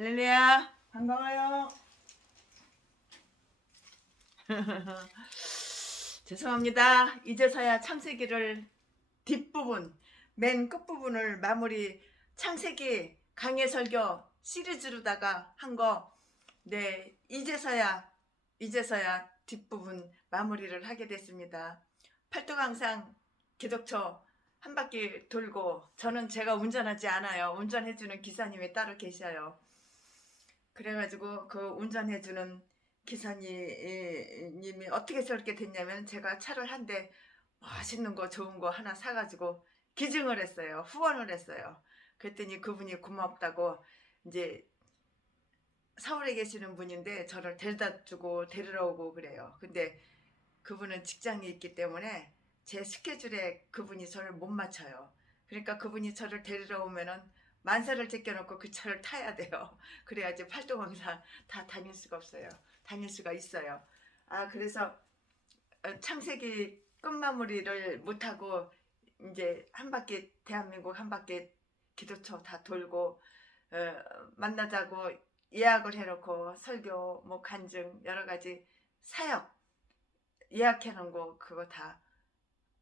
헬렐루야 반가워요. 죄송합니다. 이제서야 창세기를 뒷부분 맨 끝부분을 마무리 창세기 강해 설교 시리즈로다가 한 거 네 이제서야 뒷부분 마무리를 하게 됐습니다. 팔도강상 기독처 한 바퀴 돌고 저는 제가 운전하지 않아요. 운전해주는 기사님이 따로 계셔요. 그래가지고 그 운전해주는 기사님이 어떻게 저렇게 됐냐면 제가 차를 한 대 멋있는 거 좋은 거 하나 사가지고 기증을 했어요. 후원을 했어요. 그랬더니 그분이 고맙다고 이제 서울에 계시는 분인데 저를 데려다 주고 데리러 오고 그래요. 근데 그분은 직장이 있기 때문에 제 스케줄에 그분이 저를 못 맞춰요. 그러니까 그분이 저를 데리러 오면은 만사를 제껴놓고 그 차를 타야 돼요. 그래야지 팔도강사 다 다닐 수가 없어요. 다닐 수가 있어요. 그래서 창세기 끝마무리를 못하고 이제 한 바퀴 대한민국 한 바퀴 기도처 다 돌고 만나자고 예약을 해놓고 설교 뭐 간증 여러 가지 사역 예약해놓은 거 그거 다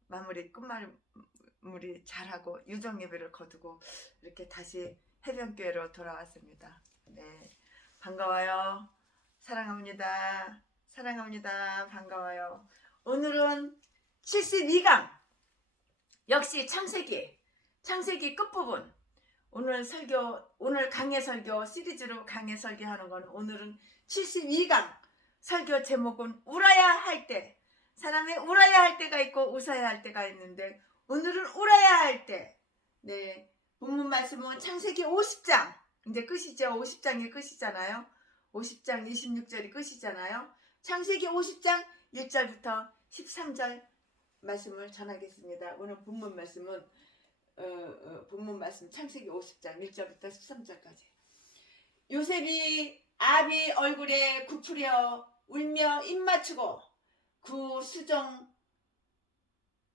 끝마무리 잘하고 유정 예배를 거두고 이렇게 다시 해변교회로 돌아왔습니다. 네, 반가워요. 사랑합니다. 사랑합니다. 반가워요. 오늘은 72강 역시 창세기 끝부분 오늘 강해 설교 시리즈로 강해 설교하는 건 오늘은 72강 설교 제목은 울어야 할 때. 사람이 울어야 할 때가 있고 웃어야 할 때가 있는데 오늘은 울어야 할 때. 네, 본문 말씀은 창세기 50장 이제 끝이죠. 50장이 끝이잖아요. 50장 26절이 끝이잖아요. 창세기 50장 1절부터 13절 말씀을 전하겠습니다. 오늘 본문 말씀은 본문 말씀 창세기 50장 1절부터 13절까지. 요셉이 아비 얼굴에 굽으려 울며 입맞추고 그 수종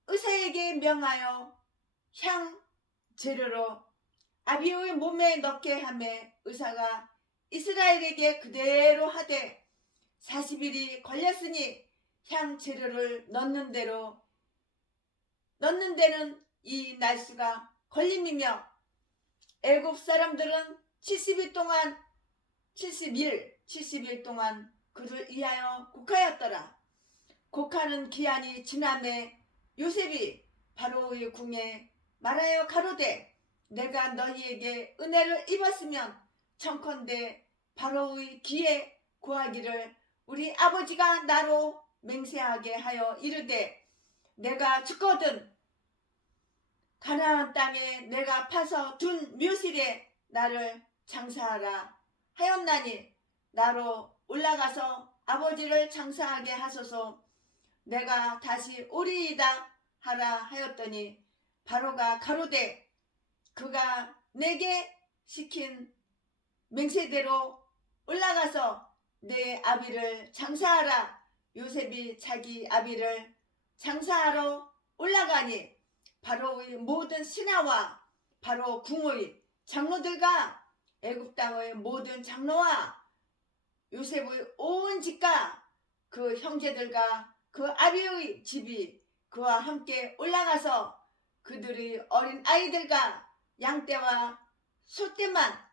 의사에게 명하여 향 재료로 아비의 몸에 넣게 하매 의사가 이스라엘에게 그대로 하되 40일이 걸렸으니 향 재료를 넣는 데는 이 날수가 걸림이며 애굽 사람들은 70일 동안 그를 위하여 곡하였더라. 곡하는 기한이 지남에 요셉이 바로의 궁에 말하여 가로되 내가 너희에게 은혜를 입었으면 청컨대 바로의 귀에 구하기를 우리 아버지가 나로 맹세하게 하여 이르되 내가 죽거든 가나안 땅에 내가 파서 둔 묘실에 나를 장사하라 하였나니 나로 올라가서 아버지를 장사하게 하소서. 내가 다시 오리이다 하라 하였더니 바로가 가로되 그가 내게 시킨 맹세대로 올라가서 내 아비를 장사하라. 요셉이 자기 아비를 장사하러 올라가니 바로의 모든 신하와 바로 궁의 장로들과 애굽 땅의 모든 장로와 요셉의 온 집과 그 형제들과 그 아비의 집이 그와 함께 올라가서 그들의 어린 아이들과 양떼와 소떼만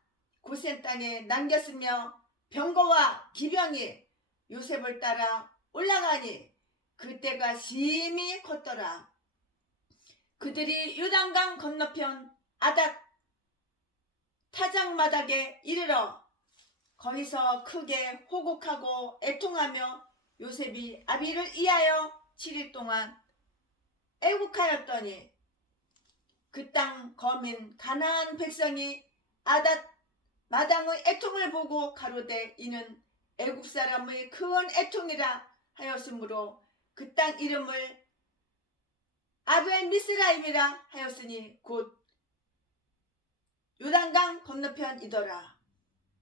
고센 땅에 남겼으며 병거와 기병이 요셉을 따라 올라가니 그때가 심히 컸더라. 그들이 요단강 건너편 아닷 타작마닥에 이르러 거기서 크게 호곡하고 애통하며 요셉이 아비를 위하여 7일 동안 애국하였더니 그 땅 거민 가나안 백성이 아닷 마당의 애통을 보고 가로되 이는 애국 사람의 큰 애통이라 하였으므로 그 땅 이름을 아벨 미스라임이라 하였으니 곧 요단강 건너편이더라.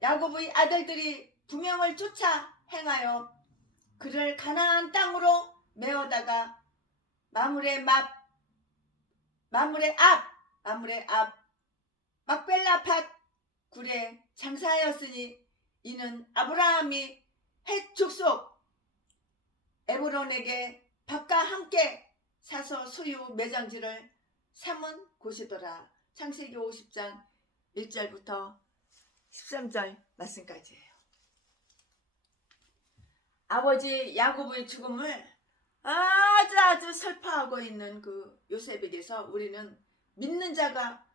야곱의 아들들이 부명을 쫓아 행하여 그를 가나안 땅으로 메어다가 마므레 앞 막벨라 팟 굴에 장사하였으니 이는 아브라함이 헷 족속 에브론에게 밭과 함께 사서 소유 매장지를 삼은 곳이더라. 창세기 50장 1절부터 13절 말씀까지예요. 아버지 야곱의 죽음을 아주 슬퍼하고 있는 그 요셉에게서 우리는 믿는 자가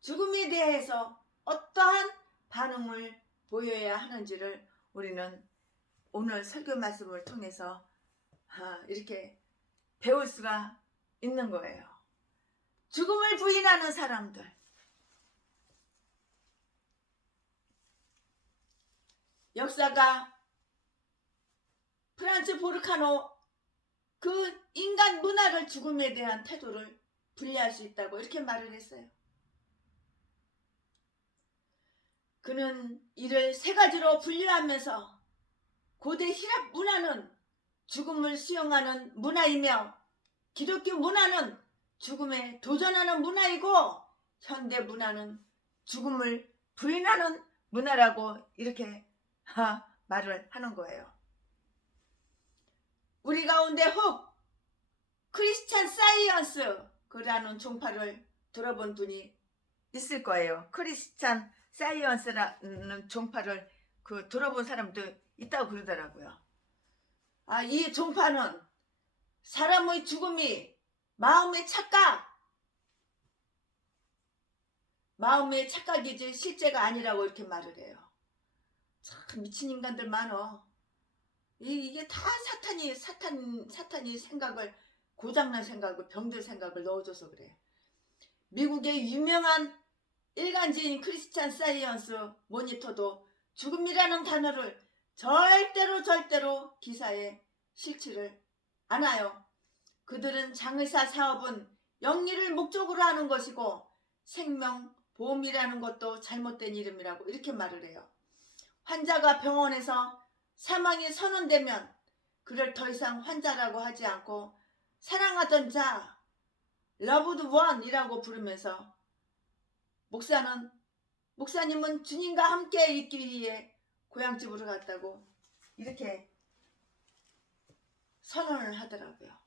죽음에 대해서 어떠한 반응을 보여야 하는지를 우리는 오늘 설교 말씀을 통해서 이렇게 배울 수가 있는 거예요. 죽음을 부인하는 사람들, 역사가 프란츠 보르카노 그 인간 문화를 죽음에 대한 태도를 분리할 수 있다고 이렇게 말을 했어요. 그는 이를 세 가지로 분류하면서 고대 히랍 문화는 죽음을 수용하는 문화이며 기독교 문화는 죽음에 도전하는 문화이고 현대 문화는 죽음을 부인하는 문화라고 이렇게 말을 하는 거예요. 우리 가운데 혹 크리스찬 사이언스 그라는 종파를 들어본 분이 있을 거예요. 크리스찬 사이언스라는 종파를 들어본 사람도 있다고 그러더라고요. 이 종파는 사람의 죽음이 마음의 착각이지 실제가 아니라고 이렇게 말을 해요. 참 미친 인간들 많어. 이게 다 사탄이 생각을 고장난 생각을 병들 생각을 넣어줘서 그래. 미국의 유명한 일간지인 크리스찬 사이언스 모니터도 죽음이라는 단어를 절대로 기사에 실지를 않아요. 그들은 장의사 사업은 영리를 목적으로 하는 것이고 생명보험이라는 것도 잘못된 이름이라고 이렇게 말을 해요. 환자가 병원에서 사망이 선언되면 그를 더 이상 환자라고 하지 않고 사랑하던 자, loved one이라고 부르면서 목사님은 주님과 함께 있기 위해 고향집으로 갔다고 이렇게 선언을 하더라고요.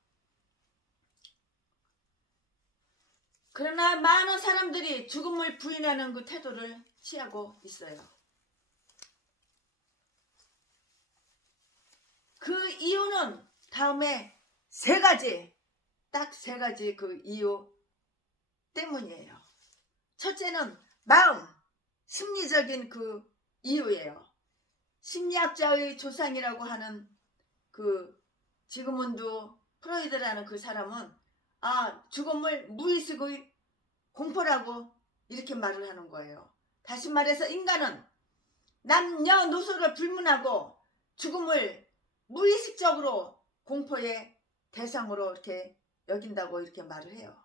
그러나 많은 사람들이 죽음을 부인하는 그 태도를 취하고 있어요. 그 이유는 다음에 딱 세 가지 그 이유 때문이에요. 첫째는 마음, 심리적인 그 이유예요. 심리학자의 조상이라고 하는 그 지그문드 프로이드라는 그 사람은 죽음을 무의식의 공포라고 이렇게 말을 하는 거예요. 다시 말해서 인간은 남녀노소를 불문하고 죽음을 무의식적으로 공포의 대상으로 이렇게 여긴다고 이렇게 말을 해요.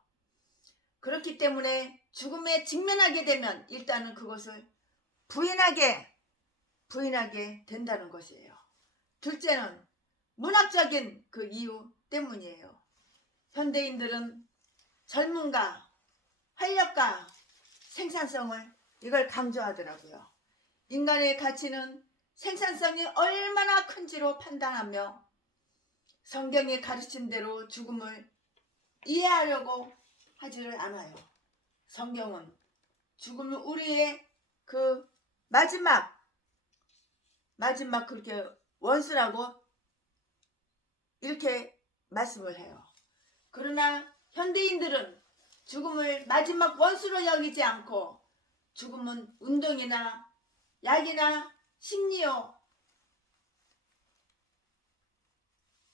그렇기 때문에 죽음에 직면하게 되면 일단은 그것을 부인하게 된다는 것이에요. 둘째는 문학적인 그 이유 때문이에요. 현대인들은 젊음과 활력과 생산성을 이걸 강조하더라고요. 인간의 가치는 생산성이 얼마나 큰지로 판단하며 성경의 가르친 대로 죽음을 이해하려고 하지를 않아요. 성경은 죽음은 우리의 그 마지막 그렇게 원수라고 이렇게 말씀을 해요. 그러나 현대인들은 죽음을 마지막 원수로 여기지 않고 죽음은 운동이나 약이나 심리요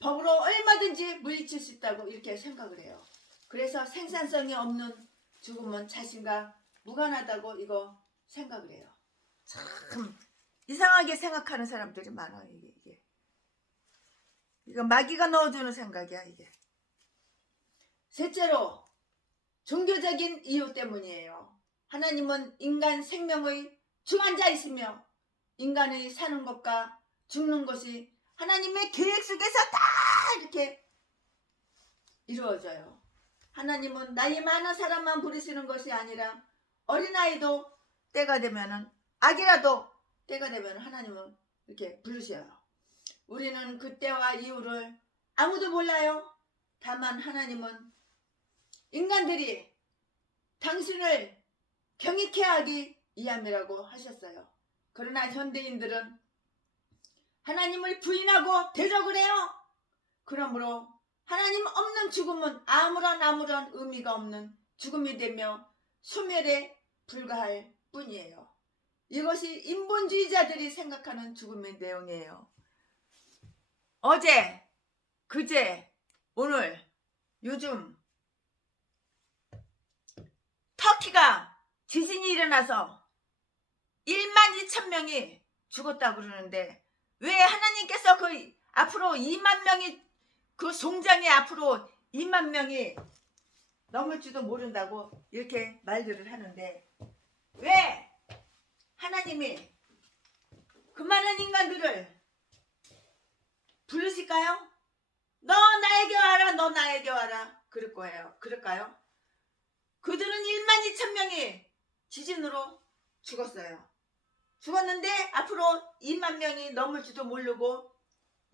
법으로 얼마든지 물리칠 수 있다고 이렇게 생각을 해요. 그래서 생산성이 없는 죽음은 자신과 무관하다고 이거 생각을 해요. 참 이상하게 생각하는 사람들이 많아요. 이거 마귀가 넣어주는 생각이야 이게. 셋째로 종교적인 이유 때문이에요. 하나님은 인간 생명의 주관자이시며 인간의 사는 것과 죽는 것이 하나님의 계획 속에서 다 이렇게 이루어져요. 하나님은 나이 많은 사람만 부르시는 것이 아니라 어린아이도 때가 되면은 악이라도 때가 되면 하나님은 이렇게 부르셔요. 우리는 그 때와 이유를 아무도 몰라요. 다만 하나님은 인간들이 당신을 경외케 하기 위함이라고 하셨어요. 그러나 현대인들은 하나님을 부인하고 대적을 해요. 그러므로 하나님 없는 죽음은 아무런 의미가 없는 죽음이 되며 소멸에 불과할 뿐이에요. 이것이 인본주의자들이 생각하는 죽음의 내용이에요. 어제, 그제, 오늘, 요즘 터키가 지진이 일어나서 12,000명이 죽었다고 그러는데 왜 하나님께서 그 앞으로 2만 명이 그 송장이 앞으로 2만 명이 넘을지도 모른다고 이렇게 말들을 하는데 왜 하나님이 그 많은 인간들을 부르실까요? 너 나에게 와라, 너 나에게 와라. 그럴 거예요. 그럴까요? 그들은 12,000명이 지진으로 죽었어요. 죽었는데 앞으로 2만 명이 넘을지도 모르고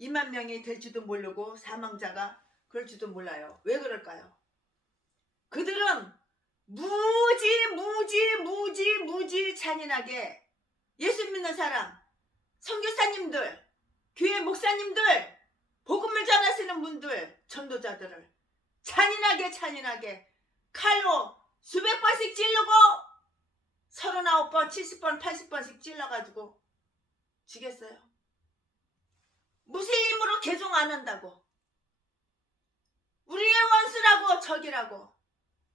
2만 명이 될지도 모르고 사망자가 그럴지도 몰라요. 왜 그럴까요? 그들은 무지 잔인하게 예수 믿는 사람, 선교사님들, 교회 목사님들, 복음을 전하시는 분들, 전도자들을 잔인하게 칼로 수백 번씩 찌르고 39번, 70번, 80번씩 찔러가지고 죽였어요. 무슬림으로 개종 안 한다고. 우리의 원수라고 적이라고.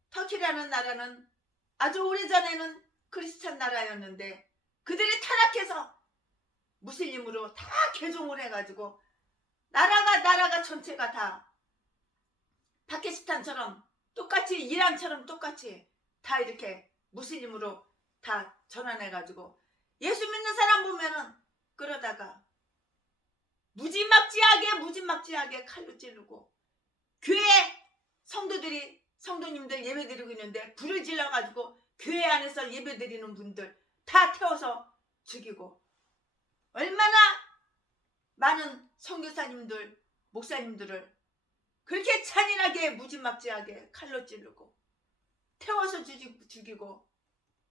터키라는 나라는 아주 오래전에는 크리스찬 나라였는데 그들이 타락해서 무슬림으로 다 개종을 해가지고 나라가 전체가 다 파키스탄처럼 똑같이 이란처럼 똑같이 다 이렇게 무슬림으로 다 전환해가지고 예수 믿는 사람 보면은 그러다가 무지막지하게 칼로 찌르고 교회 성도님들 예배드리고 있는데 불을 질러가지고 교회 안에서 예배드리는 분들 다 태워서 죽이고 얼마나 많은 선교사님들 목사님들을 그렇게 잔인하게 무지막지하게 칼로 찌르고 태워서 죽이고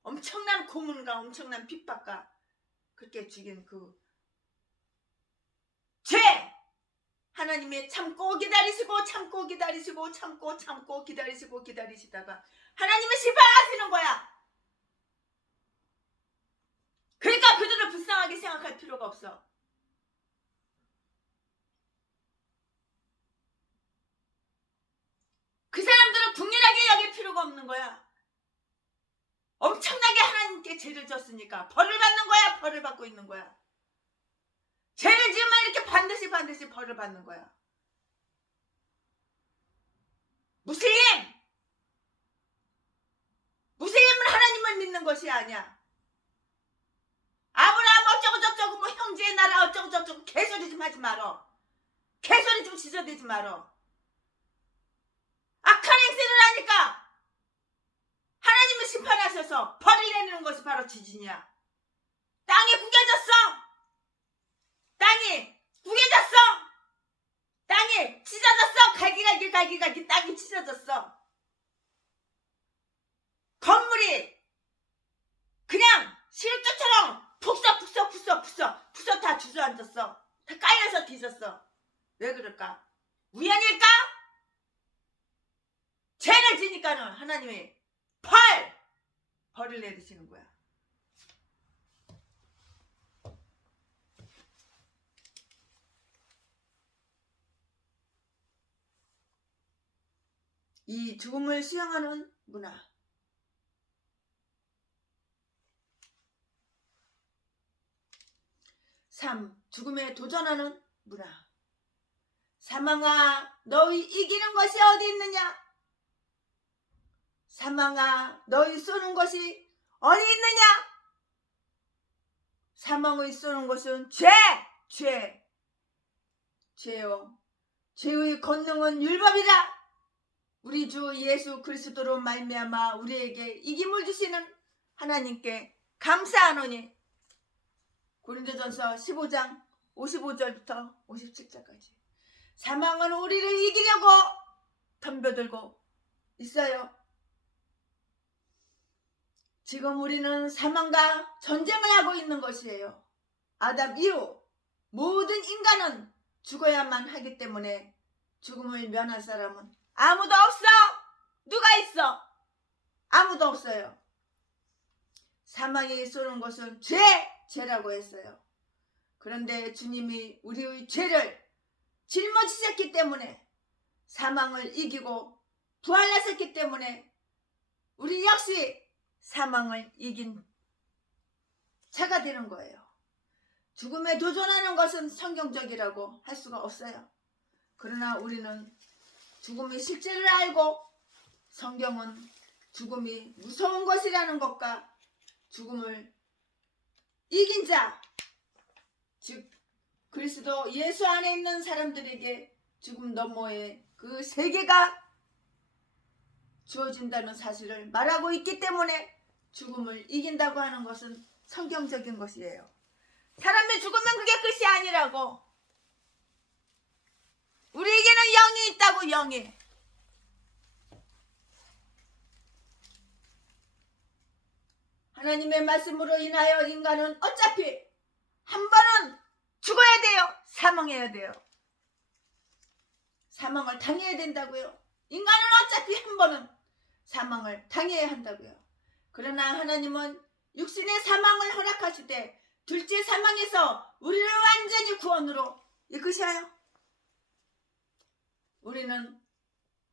엄청난 고문과 엄청난 핍박과 그렇게 죽인 그 죄! 하나님이 참고 기다리시고 참고 기다리시다가 하나님은 심판하시는 거야. 그러니까 그들을 불쌍하게 생각할 필요가 없어. 그 사람들은 국률하게 여길 필요가 없는 거야. 엄청나게 하나님께 죄를 졌으니까 벌을 받는 거야. 벌을 받고 있는 거야. 죄를 지으면 이렇게 반드시 벌을 받는 거야. 무슬림은 하나님을 믿는 것이 아니야. 아브라함 어쩌고 뭐 형제의 나라 어쩌고 개소리 좀 하지 말어. 개소리 좀 지저대지 말어. 악한 행세를 하니까 하나님을 심판하셔서 벌을 내리는 것이 바로 지진이야. 땅이 구겨졌어. 땅이 찢어졌어. 갈기갈기 땅이 찢어졌어. 건물이 그냥 실도처럼 푹서 다 주저앉았어. 다 깔려서 뒤졌어. 왜 그럴까? 우연일까? 죄를 지니까는 하나님이 벌을 내리시는 거야. 이 죽음을 수용하는 문화. 3. 죽음에 도전하는 문화. 사망아, 너희 이기는 것이 어디 있느냐? 사망아, 너희 쏘는 것이 어디 있느냐? 사망의 쏘는 것은 죄요. 죄의 권능은 율법이라. 우리 주 예수 그리스도로 말미암아 우리에게 이김을 주시는 하나님께 감사하노니 고린도전서 15장 55절부터 57절까지. 사망은 우리를 이기려고 덤벼들고 있어요. 지금 우리는 사망과 전쟁을 하고 있는 것이에요. 아담 이후 모든 인간은 죽어야만 하기 때문에 죽음을 면할 사람은 아무도 없어. 누가 있어? 아무도 없어요. 사망이 쏘는 것은 죄라고 했어요. 그런데 주님이 우리의 죄를 짊어지셨기 때문에, 사망을 이기고 부활하셨기 때문에 우리 역시 사망을 이긴 자가 되는 거예요. 죽음에 도전하는 것은 성경적이라고 할 수가 없어요. 그러나 우리는 죽음의 실제를 알고, 성경은 죽음이 무서운 것이라는 것과 죽음을 이긴 자, 즉 그리스도 예수 안에 있는 사람들에게 죽음 너머의 그 세계가 주어진다는 사실을 말하고 있기 때문에 죽음을 이긴다고 하는 것은 성경적인 것이에요. 사람이 죽으면 그게 끝이 아니라고. 우리에게는 영이 있다고. 영이. 하나님의 말씀으로 인하여 인간은 어차피 한 번은 죽어야 돼요. 사망해야 돼요. 사망을 당해야 된다고요. 인간은 어차피 한 번은 사망을 당해야 한다고요. 그러나 하나님은 육신의 사망을 허락하시되 둘째 사망에서 우리를 완전히 구원으로 이끄셔요. 우리는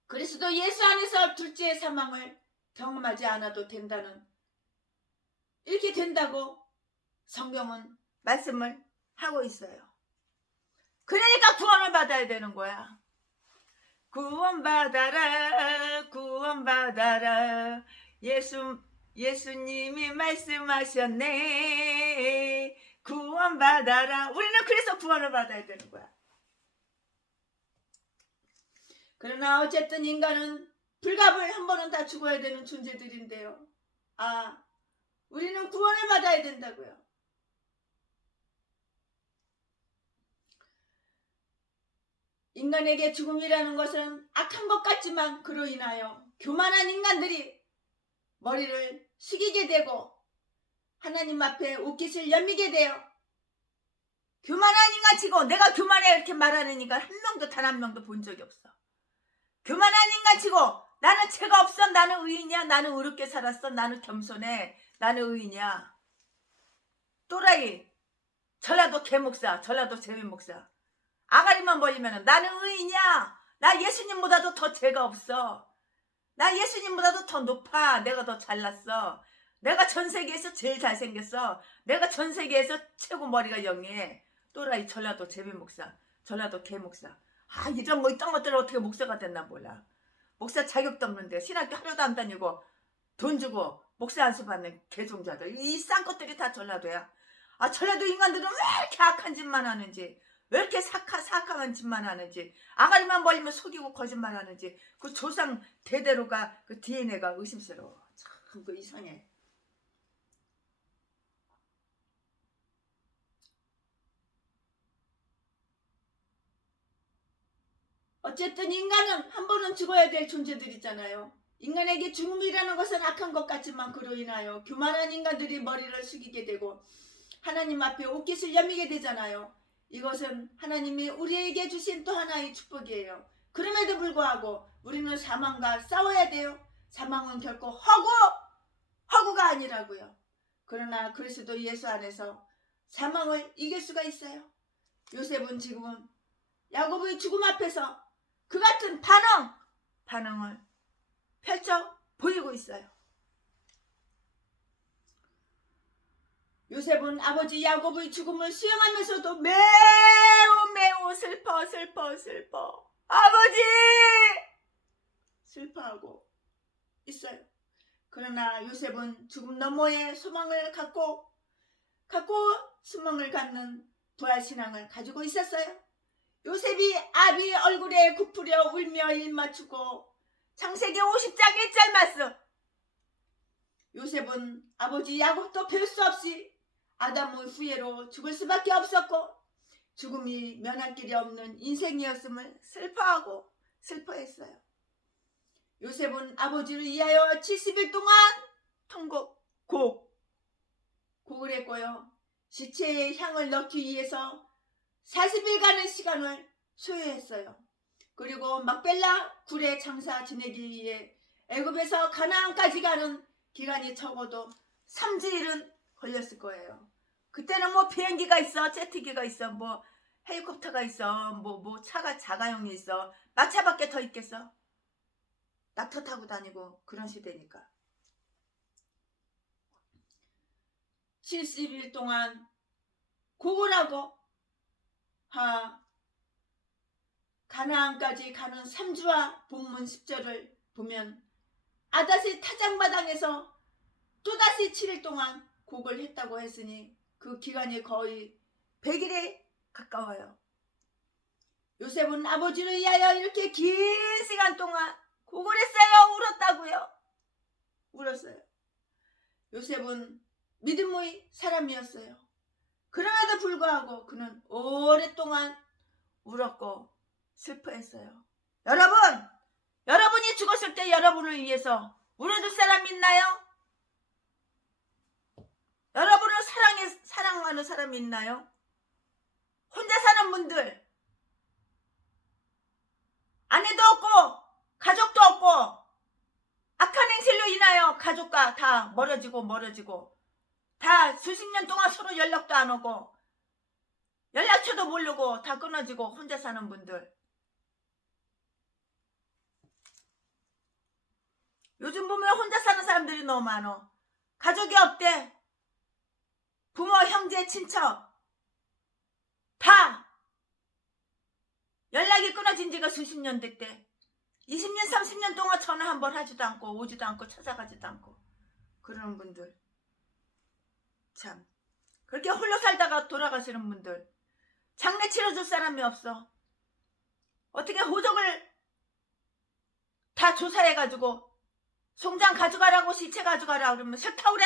그리스도 예수 안에서 둘째 사망을 경험하지 않아도 된다는, 이렇게 된다고 성경은 말씀을 하고 있어요. 그러니까 구원을 받아야 되는 거야. 구원받아라, 구원받아라. 예수님이 말씀하셨네. 구원받아라. 우리는 그래서 구원을 받아야 되는 거야. 그러나 어쨌든 인간은 불갑을 한 번은 다 죽어야 되는 존재들인데요. 우리는 구원을 받아야 된다고요. 인간에게 죽음이라는 것은 악한 것 같지만, 그로 인하여 교만한 인간들이 머리를 숙이게 되고 하나님 앞에 옷깃을 여미게 돼요. 교만한 인간치고, 내가 교만해 이렇게 말하는 인간 단 한 명도 본 적이 없어. 교만한 인간치고 나는 죄가 없어, 나는 의인이야, 나는 의롭게 살았어, 나는 겸손해, 나는 의인이야. 또라이, 전라도 개목사, 전라도 재미목사, 아가리만 벌리면 나는 의인이야, 나 예수님보다도 더 죄가 없어, 나 예수님보다도 더 높아, 내가 더 잘났어, 내가 전 세계에서 제일 잘생겼어, 내가 전 세계에서 최고 머리가 영해. 또라이 전라도 재미목사, 전라도 개목사. 이런 거 있던 것들을 어떻게 목사가 됐나 몰라. 목사 자격도 없는데 신학교 하루도 안 다니고 돈 주고 목사 안수 받는 개종자들, 이 싼 것들이 다 전라도야. 전라도 인간들은 왜 이렇게 악한 짓만 하는지, 왜 이렇게 사악한 짓만 하는지, 아가리만 벌리면 속이고 거짓말 하는지, 그 조상 대대로가 그 DNA가 의심스러워. 참 그 이상해. 어쨌든 인간은 한 번은 죽어야 될 존재들이잖아요. 인간에게 죽음이라는 것은 악한 것 같지만, 그로 인하여 교만한 인간들이 머리를 숙이게 되고 하나님 앞에 옷깃을 여미게 되잖아요. 이것은 하나님이 우리에게 주신 또 하나의 축복이에요. 그럼에도 불구하고 우리는 사망과 싸워야 돼요. 사망은 결코 허구가 아니라고요. 그러나 그리스도 예수 안에서 사망을 이길 수가 있어요. 요셉은 지금은 야곱의 죽음 앞에서 그 같은 반응을 펼쳐 보이고 있어요. 요셉은 아버지 야곱의 죽음을 수용하면서도 매우 슬퍼. 아버지! 슬퍼하고 있어요. 그러나 요셉은 죽음 너머에 소망을 갖고 소망을 갖는 부활신앙을 가지고 있었어요. 요셉이 아비 얼굴에 굽으려 울며 입맞추고 창세기 50장 1절 말씀. 요셉은 아버지 야곱도 별 수 없이 아담의 후예로 죽을 수밖에 없었고 죽음이 면할 길이 없는 인생이었음을 슬퍼하고 슬퍼했어요. 요셉은 아버지를 위하여 70일 동안 곡을 했고요. 시체의 향을 넣기 위해서 40일간의 시간을 소요했어요. 그리고 막벨라 굴에 장사 지내기 위해 애굽에서 가나안까지 가는 기간이 적어도 3주일은 걸렸을 거예요. 그때는 뭐 비행기가 있어, 제트기가 있어, 뭐 헬리콥터가 있어, 뭐 차가 자가용이 있어, 마차밖에 더 있겠어? 낙타 타고 다니고 그런 시대니까. 70일 동안 곡을 하고 가나안까지 가는 3주와 본문 10절을 보면 아닷의 타작마당에서 또다시 7일 동안 곡을 했다고 했으니 그 기간이 거의 100일에 가까워요. 요셉은 아버지를 위하여 이렇게 긴 시간 동안 곡을 했어요. 울었다고요. 울었어요. 요셉은 믿음의 사람이었어요. 그럼에도 불구하고 그는 오랫동안 울었고 슬퍼했어요. 여러분이 죽었을 때 여러분을 위해서 울어줄 사람 있나요? 여러분을 사랑하는 사람이 있나요? 혼자 사는 분들, 아내도 없고 가족도 없고 악한 행실로 인하여 가족과 다 멀어지고 다 수십 년 동안 서로 연락도 안 오고 연락처도 모르고 다 끊어지고 혼자 사는 분들, 요즘 보면 혼자 사는 사람들이 너무 많어. 가족이 없대. 부모, 형제, 친척 다 연락이 끊어진 지가 수십 년 됐대. 20년, 30년 동안 전화 한 번 하지도 않고 오지도 않고 찾아가지도 않고 그러는 분들, 참 그렇게 홀로 살다가 돌아가시는 분들, 장례 치러줄 사람이 없어. 어떻게 호적을 다 조사해가지고 송장 가져가라고, 시체 가져가라고 그러면 싫다고 그래.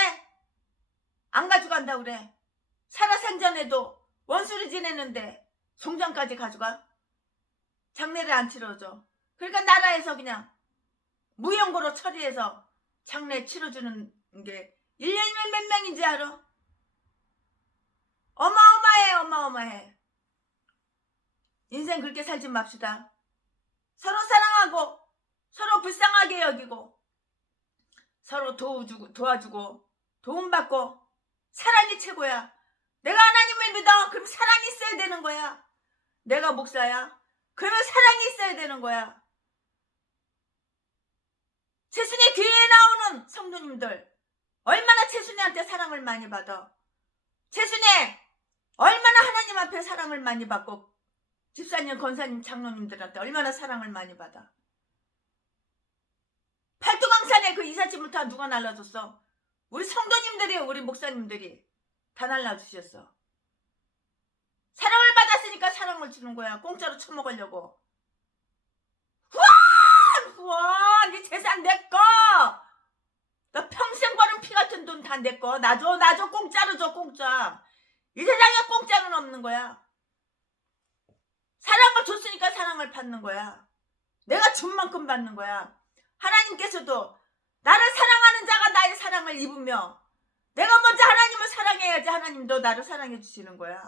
안 가져간다고 그래. 살아생전에도 원수를 지내는데 송장까지 가져가? 장례를 안 치러줘. 그러니까 나라에서 그냥 무용고로 처리해서 장례 치러주는 게 1년이면 몇 명인지 알아? 어마어마해. 인생 그렇게 살지 맙시다. 서로 사랑하고 서로 불쌍하게 여기고 서로 도와주고 도움받고 사랑이 최고야. 내가 하나님을 믿어. 그럼 사랑이 있어야 되는 거야. 내가 목사야. 그러면 사랑이 있어야 되는 거야. 최순이 교회에 나오는 성도님들 얼마나 최순이한테 사랑을 많이 받아. 최순이 얼마나 하나님 앞에 사랑을 많이 받고 집사님, 권사님, 장로님들한테 얼마나 사랑을 많이 받아. 팔도강산에 그 이삿짐을 다 누가 날라줬어? 우리 성도님들이, 우리 목사님들이 다 날라주셨어. 사랑을 받았으니까 사랑을 주는 거야. 공짜로 처먹으려고. 후원 네 재산 내꺼. 너 평생 버는 피 같은 돈 다 내꺼. 나줘 공짜로 줘. 공짜. 이 세상에 공짜는 없는 거야. 사랑을 줬으니까 사랑을 받는 거야. 내가 준 만큼 받는 거야. 하나님께서도 나를 사랑하는 자가 나의 사랑을 입으며 내가 먼저 하나님을 사랑해야지 하나님도 나를 사랑해 주시는 거야.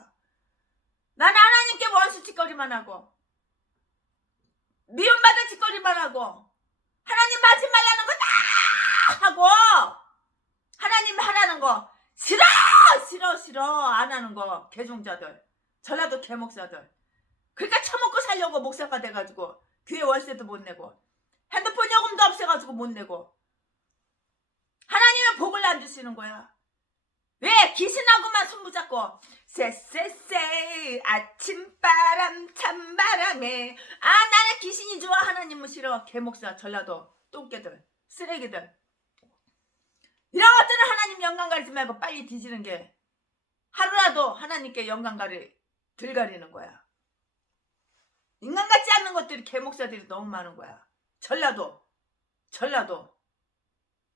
나는 하나님께 원수 짓거리만 하고 미움받을 짓거리만 하고 하나님 하지 말라는 거 다 하고 하나님 하라는 거 싫어 안 하는 거 개종자들, 전라도 개목사들. 그러니까 처먹고 살려고 목사가 돼가지고 교회 월세도 못 내고 핸드폰 요금도 없애가지고 못 내고 하나님은 복을 안 주시는 거야. 왜? 귀신하고만 손붙잡고 쎄쎄쎄 아침바람 찬바람에 나는 귀신이 좋아. 하나님은 싫어. 개목사, 전라도 똥개들, 쓰레기들. 이런 것들은 하나님 영광 가리지 말고 빨리 뒤지는 게 하루라도 하나님께 영광 덜 가리는 거야. 인간 같지 않는 것들이 개목사들이 너무 많은 거야. 전라도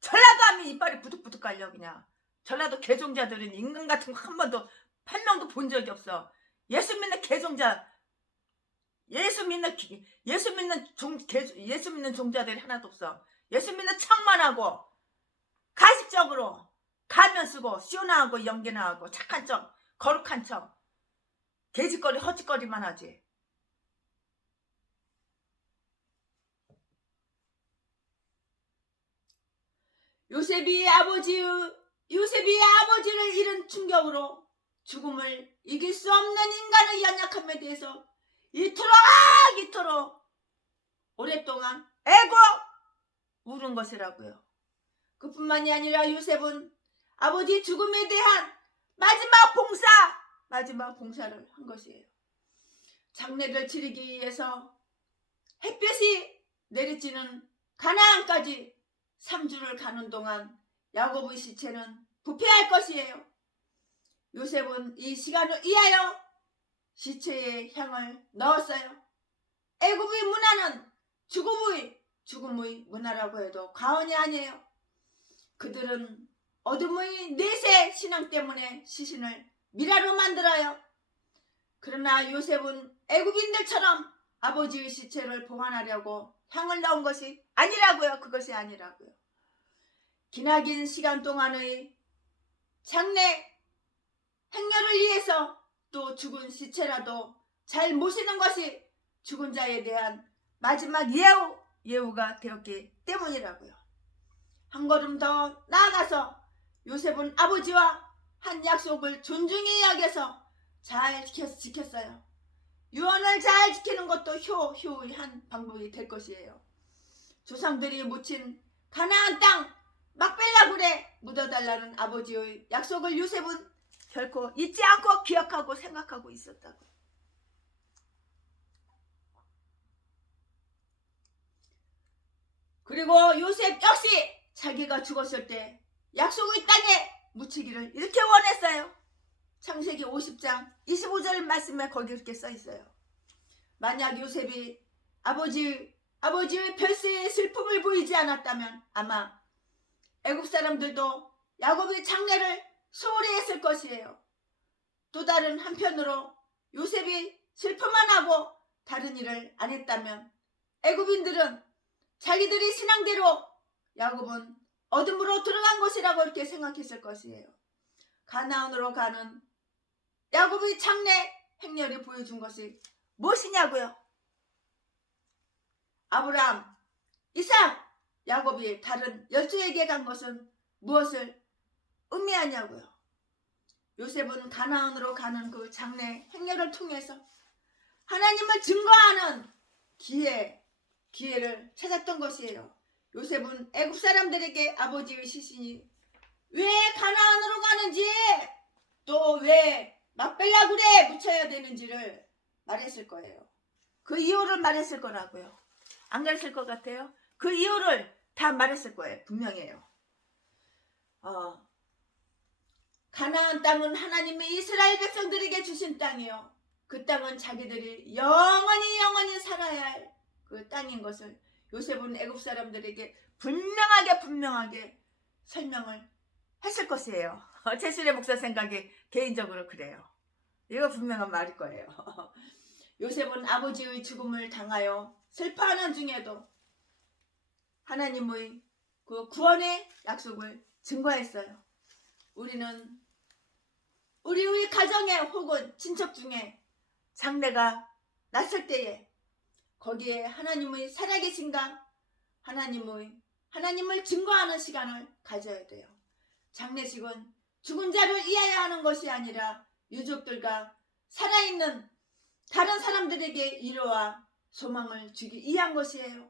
하면 이빨이 부득부득 깔려. 그냥 전라도 개종자들은 인간 같은 거 한 번도 한 명도 본 적이 없어. 예수 믿는 개종자, 예수 믿는 종자들이 하나도 없어. 예수 믿는 척만 하고 가식적으로 가면 쓰고 쇼나하고 연기나하고 착한 척, 거룩한 척, 개짓거리 헛짓거리만 하지. 요셉이 아버지를 잃은 충격으로 죽음을 이길 수 없는 인간의 연약함에 대해서 이토록 오랫동안 애고 울은 것이라고요. 그뿐만이 아니라 요셉은 아버지 죽음에 대한 마지막 봉사를 한 것이에요. 장례를 치르기 위해서 햇볕이 내리쬐는 가나안까지 3주를 가는 동안 야곱의 시체는 부패할 것이에요. 요셉은 이 시간을 이하여 시체에 향을 넣었어요. 애굽의 문화는 죽음의 문화라고 해도 과언이 아니에요. 그들은 어둠의 내세 신앙 때문에 시신을 미라로 만들어요. 그러나 요셉은 애굽인들처럼 아버지의 시체를 보관하려고 향을 넣은 것이 아니라고요. 그것이 아니라고요. 기나긴 시간 동안의 장례 행렬을 위해서 또 죽은 시체라도 잘 모시는 것이 죽은 자에 대한 마지막 예우가 되었기 때문이라고요. 한 걸음 더 나아가서 요셉은 아버지와 한 약속을 존중히 여겨서 잘 지켰어요. 유언을 잘 지키는 것도 효의 한 방법이 될 것이에요. 조상들이 묻힌 가나안 땅 막벨라굴에 묻어달라는 아버지의 약속을 요셉은 결코 잊지 않고 기억하고 생각하고 있었다고. 그리고 요셉 역시 자기가 죽었을 때 약속의 땅에 묻히기를 이렇게 원했어요. 창세기 50장 25절 말씀에 거기 이렇게 써 있어요. 만약 요셉이 아버지의 별세의 슬픔을 보이지 않았다면 아마 애굽 사람들도 야곱의 장례를 소홀히 했을 것이에요. 또 다른 한편으로 요셉이 슬픔만 하고 다른 일을 안 했다면 애굽인들은 자기들이 신앙대로 야곱은 어둠으로 들어간 것이라고 이렇게 생각했을 것이에요. 가나안으로 가는 야곱의 장례 행렬이 보여준 것이 무엇이냐고요? 아브라함, 이삭, 야곱이 다른 12에게 간 것은 무엇을 의미하냐고요? 요셉은 가나안으로 가는 그 장례 행렬을 통해서 하나님을 증거하는 기회를 찾았던 것이에요. 요셉은 애굽 사람들에게 아버지의 시신이 왜 가나안으로 가는지 또 왜 막벨라굴에 묻혀야 되는지를 말했을 거예요. 그 이유를 말했을 거라고요. 안 그랬을 것 같아요? 그 이유를 다 말했을 거예요. 분명해요. 가나안 땅은 하나님의 이스라엘 백성들에게 주신 땅이요. 그 땅은 자기들이 영원히 살아야 할 그 땅인 것을 요셉은 애굽 사람들에게 분명하게 설명을 했을 것이에요. 최순애 목사 생각이 개인적으로 그래요. 이거 분명한 말일 거예요. 요셉은 아버지의 죽음을 당하여 슬퍼하는 중에도 하나님의 그 구원의 약속을 증거했어요. 우리는 우리의 가정에 혹은 친척 중에 장례가 났을 때에 거기에 하나님의 살아계신가 하나님을 증거하는 시간을 가져야 돼요. 장례식은 죽은 자를 이해해야 하는 것이 아니라 유족들과 살아있는 다른 사람들에게 위로와 소망을 주기 위한 것이에요.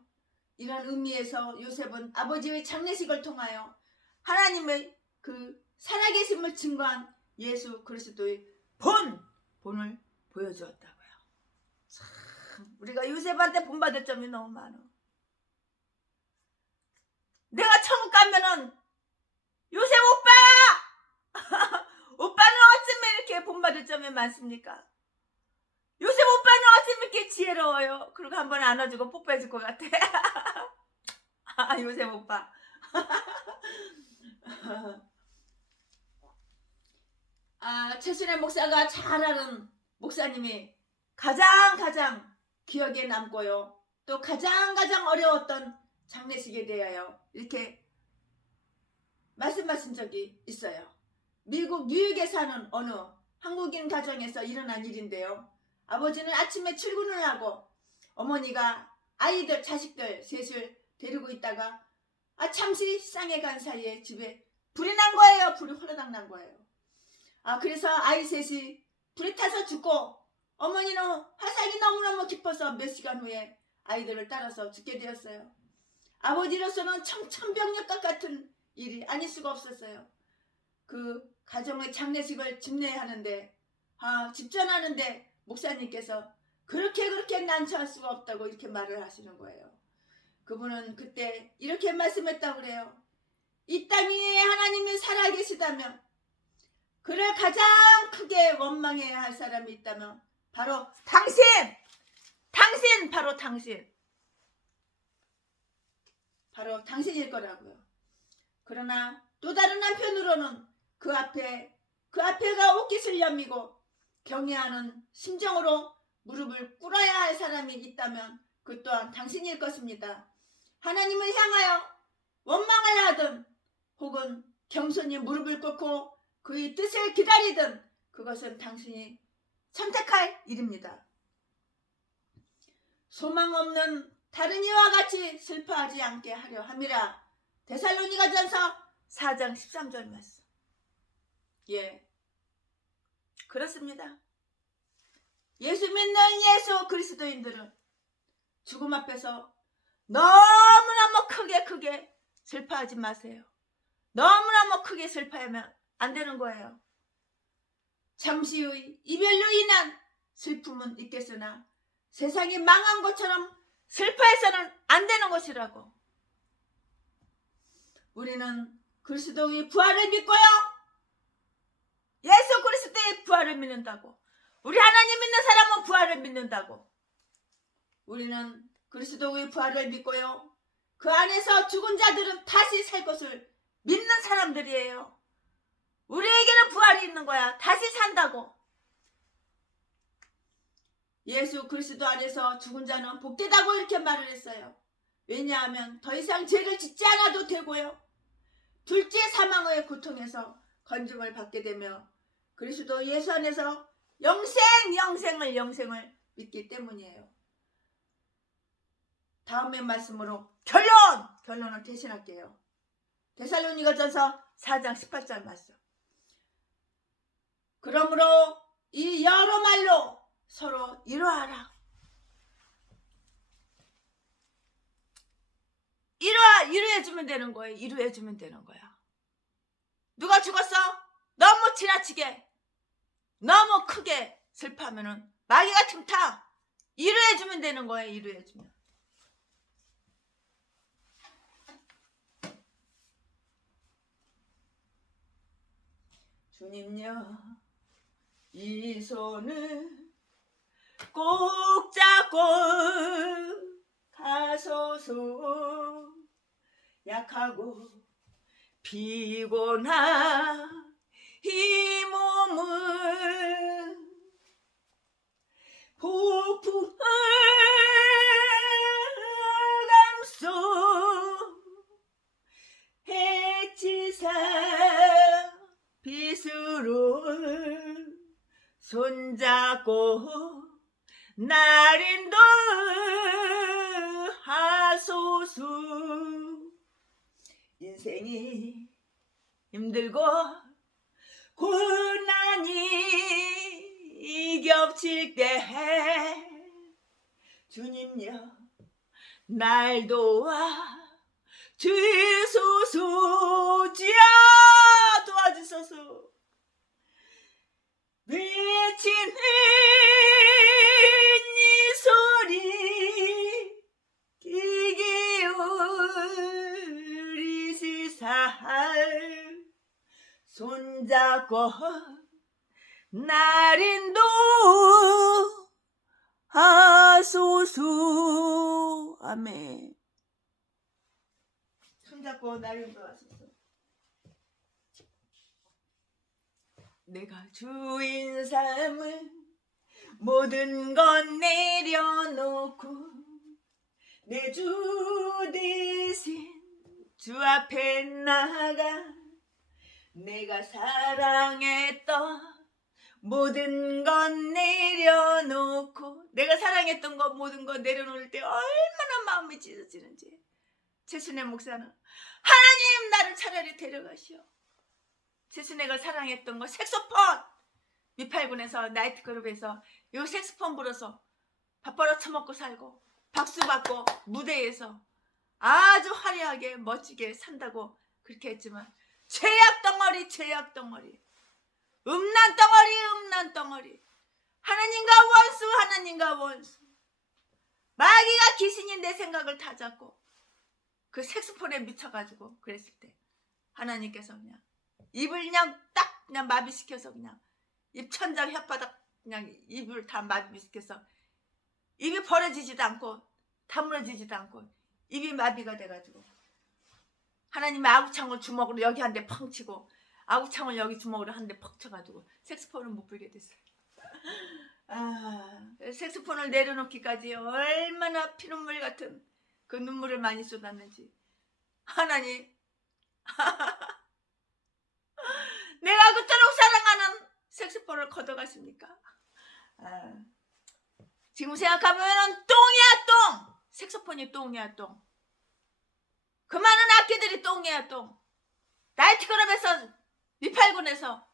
이런 의미에서 요셉은 아버지의 장례식을 통하여 하나님의 그 살아계심을 증거한 예수 그리스도의 본을 보여주었다고요. 참 우리가 요셉한테 본받을 점이 너무 많아. 내가 천국 가면은 요셉 오빠! 오빠는 어쩜 이렇게 본받을 점이 많습니까? 요셉 오빠는 어쩜 이렇게 지혜로워요? 그리고 한번 안아주고 뽀뽀해줄 것 같아. 요셉 오빠. 최순애 목사가 잘 아는 목사님이 가장 기억에 남고요. 또 가장 어려웠던 장례식에 대하여 이렇게 말씀하신 적이 있어요. 미국 뉴욕에 사는 어느 한국인 가정에서 일어난 일인데요. 아버지는 아침에 출근을 하고 어머니가 자식들 셋을 데리고 있다가 잠시 시장에 간 사이에 집에 불이 난 거예요. 불이 호로당 난 거예요. 그래서 아이 셋이 불에 타서 죽고 어머니는 화상이 너무너무 깊어서 몇 시간 후에 아이들을 따라서 죽게 되었어요. 아버지로서는 청천벽력과 같은 일이 아닐 수가 없었어요. 그 가정의 장례식을 집례하는데 집전하는데 목사님께서 그렇게 난처할 수가 없다고 이렇게 말을 하시는 거예요. 그분은 그때 이렇게 말씀했다고 그래요. 이 땅 위에 하나님이 살아계시다면 그를 가장 크게 원망해야 할 사람이 있다면 바로 당신 바로 당신일 거라고요. 그러나 또 다른 한편으로는 그 앞에가 옷깃을 여미고 경외하는 심정으로 무릎을 꿇어야 할 사람이 있다면 그 또한 당신일 것입니다. 하나님을 향하여 원망을 하든 혹은 겸손히 무릎을 꿇고 그의 뜻을 기다리든 그것은 당신이 선택할 일입니다. 소망 없는 다른 이와 같이 슬퍼하지 않게 하려 함이라. 데살로니가전서 4장 13절 말씀. 그렇습니다. 예수 믿는 예수 그리스도인들은 죽음 앞에서 너무너무 크게 슬퍼하지 마세요. 너무너무 크게 슬퍼하면 안 되는 거예요. 잠시의 이별로 인한 슬픔은 있겠으나 세상이 망한 것처럼 슬퍼해서는 안 되는 것이라고. 우리는 그리스도의 부활을 믿고요. 예수 그리스도의 부활을 믿는다고. 우리 하나님 믿는 사람은 부활을 믿는다고. 우리는 그리스도의 부활을 믿고요. 그 안에서 죽은 자들은 다시 살 것을 믿는 사람들이에요. 우리에게는 부활이 있는 거야. 다시 산다고. 예수 그리스도 안에서 죽은 자는 복되다고 이렇게 말을 했어요. 왜냐하면 더 이상 죄를 짓지 않아도 되고요. 둘째 사망의 고통에서 건짐을 받게 되며 그리스도 예수 안에서 영생을 믿기 때문이에요. 다음의 말씀으로 결론을 대신할게요. 데살로니가전서 4장 18절 말씀. 그러므로 이 여러 말로 서로 위로하라. 위로해주면 되는 거예요. 위로해주면 되는 거야. 누가 죽었어? 너무 지나치게 너무 크게 슬퍼하면은 마귀가 틈타. 위로해주면 되는 거예요. 위로해주면. 주님여 이 손을 꼭 잡고 가소서. 약하고 피곤한 이 몸을 폭풍을 감싸 해치사 빗으로 손잡고 날 인도하소서. 인생이 힘들고 고난이 겹칠 때 주님여 날 도와 주소서. 주여 도와주소서. 외치는 이 소리 귀 기울이시사 손잡고 날 인도하소서. 아멘. 손잡고 날 인도하소서. 내가 주인 삼은 모든 건 내려놓고 내 주 대신 주 앞에 나가 내가 사랑했던 모든 건 내려놓고 내가 사랑했던 것 모든 건 내려놓을 때 얼마나 마음이 찢어지는지 최순애 목사는 하나님 나를 차라리 데려가시오. 최순애가 사랑했던 거 색소폰 미팔군에서 나이트클럽에서 요 색소폰 불어서 밥 벌어 처먹고 살고 박수 받고 무대에서 아주 화려하게 멋지게 산다고 그렇게 했지만 죄악 덩어리 죄악 덩어리 음란 덩어리 음란 덩어리 하나님과 원수 하나님과 원수 마귀가 귀신이 내 생각을 다 잡고 그 색소폰에 미쳐가지고 그랬을 때 하나님께서 그냥 입을 그냥 딱 그냥 마비시켜서 그냥 입천장 혓바닥 그냥 입을 다 마비시켜서 입이 벌어지지도 않고 다물어지지도 않고 입이 마비가 돼가지고 하나님의 아구창을 주먹으로 여기 한 대 펑 치고 아구창을 여기 주먹으로 한 대 퍽 쳐가지고 색소폰을 못 불게 됐어요. 색소폰을 내려놓기까지 얼마나 피눈물 같은 그 눈물을 많이 쏟았는지 하나님 내가 그토록 사랑하는 색소폰을 걷어가십니까? 지금 생각하면 똥이야 똥. 색소폰이 똥이야 똥. 그 많은 악기들이 똥이야 똥. 나이트클럽에서 미팔군에서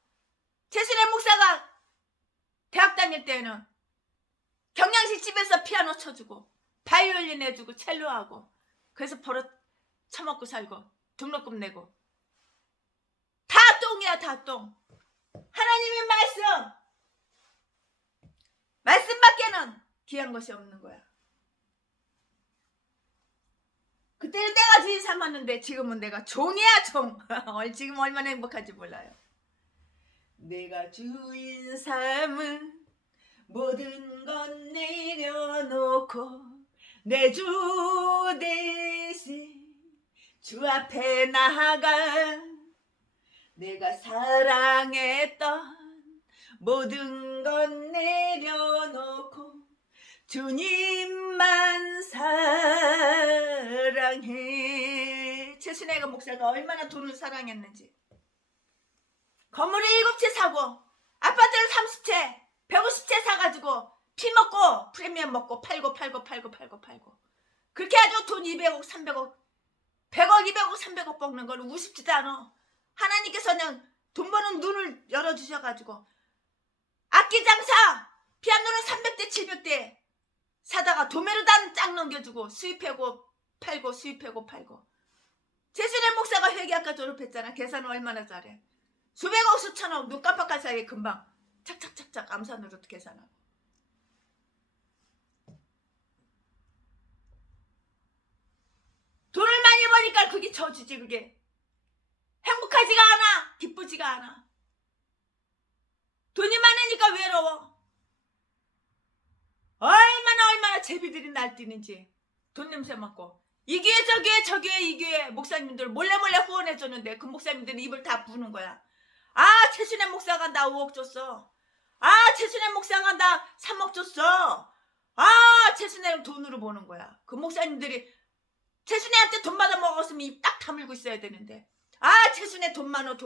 최순애 목사가 대학 다닐 때는 경양식 집에서 피아노 쳐주고 바이올린 해주고 첼로하고 그래서 버릇 처먹고 살고 등록금 내고 다 똥이야 다 똥. 하나님의 말씀밖에는 귀한 것이 없는 거야. 그때는 내가 주인 삼았는데 지금은 내가 종이야 종. 지금 얼마나 행복한지 몰라요. 내가 주인 삼은 모든 건 내려놓고 내 주 대신 주 앞에 나가 내가 사랑했던 모든 건 내려놓고 주님만 사랑해. 최순애가 목사가 얼마나 돈을 사랑했는지 건물을 7채 사고 아파트를 30채 150채 사가지고 피 먹고 프리미엄 먹고 팔고 그렇게 해가지고 돈 200억 300억 100억 200억 300억 먹는 거는 우습지도 않아. 하나님께서 그냥 돈 버는 눈을 열어주셔가지고 악기 장사 피아노를 300대 700대 사다가 도매로단 쫙 넘겨주고 수입하고 팔고 수입하고 팔고. 최순애 목사가 회계학과 졸업했잖아. 계산은 얼마나 잘해. 수백억 수천억 눈 깜빡할 사이에 금방 착착착착 암산으로 계산하고. 돈을 많이 버니까 그게 저주지. 그게 행복하지가 않아. 기쁘지가 않아. 돈이 많으니까 외로워. 얼마나 제비들이 날뛰는지 돈 냄새 맡고 이 교회 저 교회 저 교회 이 교회 목사님들 몰래 후원해줬는데 그 목사님들이 입을 다 부는 거야. 아 최순애 목사가 나 5억 줬어. 아 최순애 목사가 나 3억 줬어. 아 최순애를 돈으로 보는 거야. 그 목사님들이 최순애한테 돈 받아 먹었으면 입 딱 다물고 있어야 되는데 아 최순애 돈 많어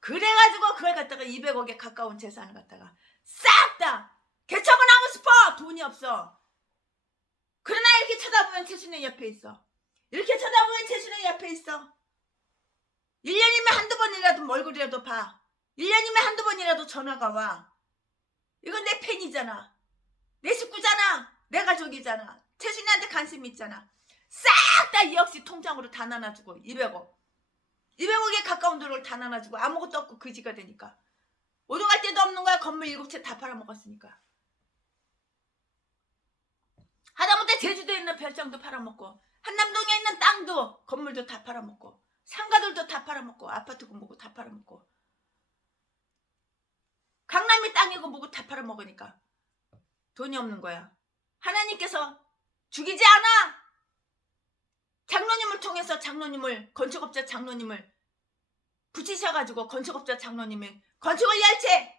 그래가지고 그걸 갖다가 200억에 가까운 재산을 갖다가 싹 다 개척은 하고 싶어. 돈이 없어. 그러나 이렇게 쳐다보면 최순애 옆에 있어. 이렇게 쳐다보면 최순애 옆에 있어. 1년이면 한두 번이라도 얼굴이라도 봐. 1년이면 한두 번이라도 전화가 와. 이건 내 팬이잖아. 내 식구잖아. 내 가족이잖아. 최순애한테 관심 있잖아. 싹 다 2억씩 통장으로 다 나눠주고 200억에 가까운 돈을 다 나눠주고 아무것도 없고 그지가 되니까 오동할 데도 없는 거야. 건물 7채 다 팔아먹었으니까. 하다못해 제주도에 있는 별장도 팔아먹고 한남동에 있는 땅도 건물도 다 팔아먹고 상가들도 다 팔아먹고 아파트고 뭐고 다 팔아먹고 강남이 땅이고 뭐고 다 팔아먹으니까 돈이 없는 거야. 하나님께서 죽이지 않아. 장로님을 통해서 건축업자 장로님을 붙이셔가지고 건축업자 장로님이 건축을 10채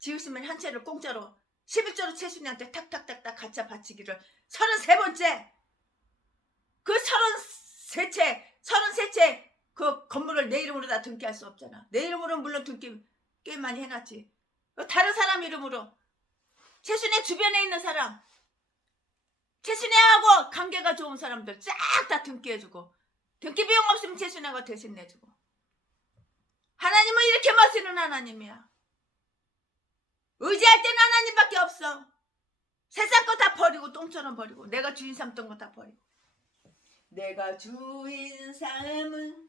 지으시면 한 채를 공짜로 11조로 최순이한테 탁탁탁탁 가짜 바치기를 33번째 그 33채 그 건물을 내 이름으로 다 등기할 수 없잖아. 내 이름으로는 물론 등기 꽤 많이 해놨지. 다른 사람 이름으로 최순애 주변에 있는 사람 최순애하고 관계가 좋은 사람들 쫙 다 등기해주고 등기 비용 없으면 최순애가 대신 내주고 하나님은 이렇게 멋있는 하나님이야. 의지할 때는 하나님밖에 없어. 세상 거 다 버리고 똥처럼 버리고 내가 주인 삼던 거 다 버리고 내가 주인 삼은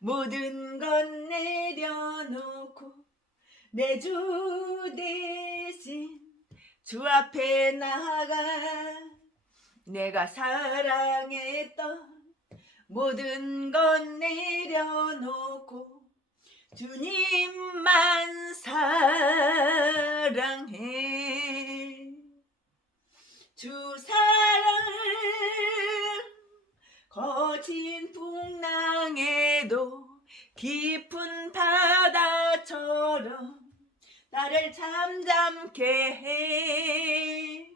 모든 건 내려놓고 내 주 대신 주 앞에 나가 내가 사랑했던 모든 건 내려놓고 주님만 사랑해. 주 사랑은 거친 풍랑에도 깊은 바다처럼 나를 잠잠케 해.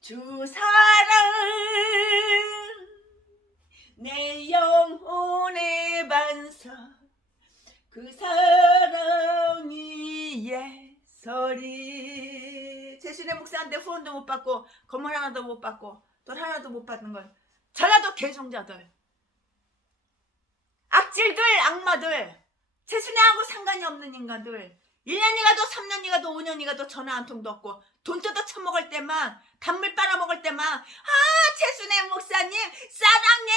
주 사랑은 내 영혼의 반석 그 사랑이 예설이. 최순애 목사한테 후원도 못 받고 건물 하나도 못 받고 돈 하나도 못 받는 건 전라도 개종자들 악질들 악마들 최순애하고 상관이 없는 인간들 1년이 가도 3년이 가도 5년이 가도 전화 한 통도 없고 돈 뜯어 처먹을 때만 단물 빨아먹을 때만 아 최순애 목사님 사랑해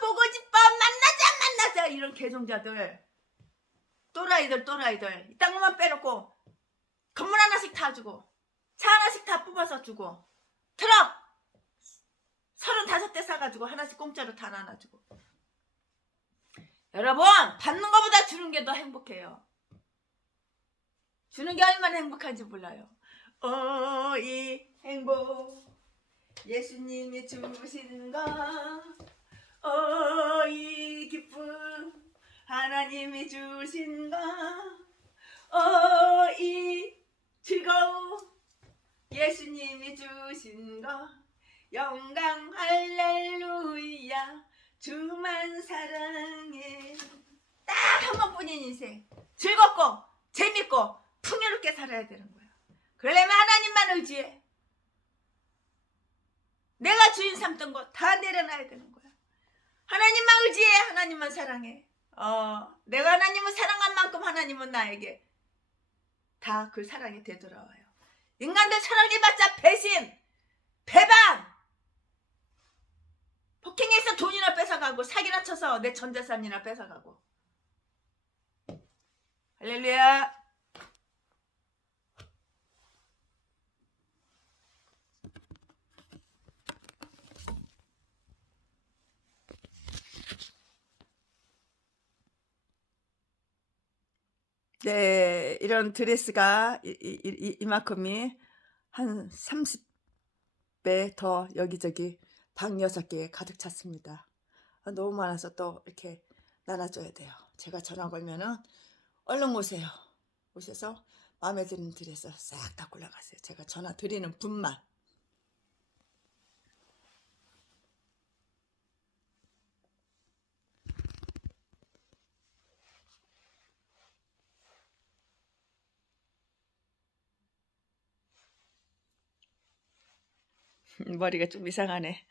보고 싶어 만나자 이런 개종자들 또라이들 이딴 것만 빼놓고 건물 하나씩 다 주고 차 하나씩 다 뽑아서 주고 트럭 35대 사가지고 하나씩 공짜로 다 나눠주고. 여러분 받는 것보다 주는 게 더 행복해요. 주는 게 얼마나 행복한지 몰라요. 이 행복 예수님이 주신 거 이 기쁨 하나님이 주신 거 이 즐거움 예수님이 주신 거 영광 할렐루야 주만 사랑해. 딱 한 번뿐인 인생 즐겁고 재밌고 풍요롭게 살아야 되는 거야. 그러려면 하나님만 의지해. 내가 주인 삼던 거 다 내려놔야 되는 거야. 하나님만 의지해. 하나님만 사랑해. 내가 하나님을 사랑한 만큼 하나님은 나에게 다 그 사랑이 되돌아와요. 인간들 사랑해봤자 배신 배반 폭행해서 돈이나 뺏어가고 사기나 쳐서 내 전 재산이나 뺏어가고. 할렐루야. 네, 이런 드레스가 이만큼이 한 30배 더 여기저기 방 6개에 가득 찼습니다. 너무 많아서 또 이렇게 나눠줘야 돼요. 제가 전화 걸면은 얼른 오세요. 오셔서 마음에 드는 드레스 싹 다 골라가세요. 제가 전화 드리는 분만. 머리가 좀 이상하네.